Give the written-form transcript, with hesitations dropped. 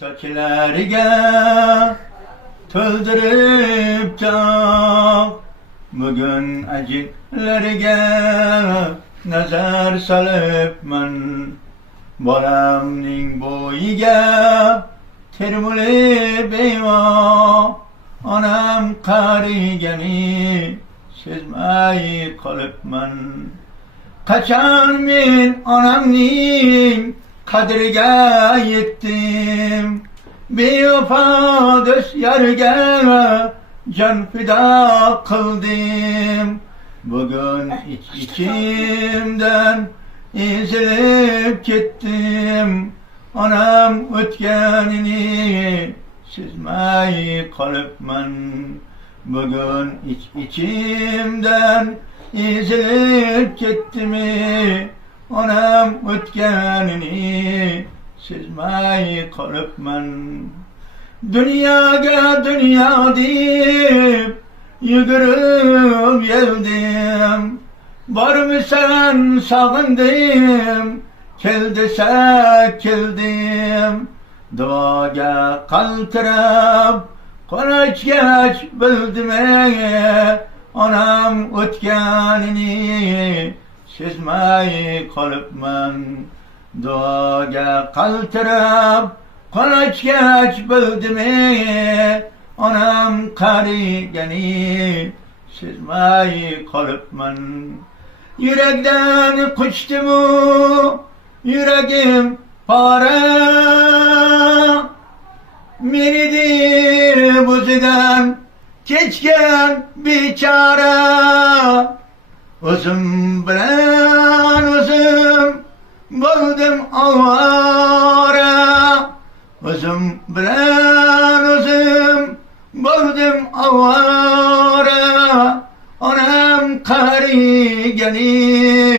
Saçlarga to'ldirib taq, bugun ajinlarga nazar solibman. Bolamning bo'yiga termulib eyvoh, onam qarigani sezmay qolibman. Qachon men onamning qadriga yetdim, bevafo do'st yarga jon fido qildim. Bugun ichimdan ezilib ketdim, onam o'tganini sezmay qolibman. Bugun ichimdan ezilib ketdim, onam o'tganini sezmay qolibman. Dunyoga dunyo deb yugurib keldim, bormisan sog'indim, kel desa keldim. Duoga qaltirab qo'l ochgach bildim, onam o'tganini sezmay qolibman. Duoga qaltirab qo'l ochgach bildim, onam qarigani sezmay qolibman. Yurakdan quchdimu yuragim pora, meni deb o'zidan kechgan bechora. O'zim bilan o'zim bo'ldim ovora, o'zim bilan o'zim bo'ldim ovora. Onam qarigani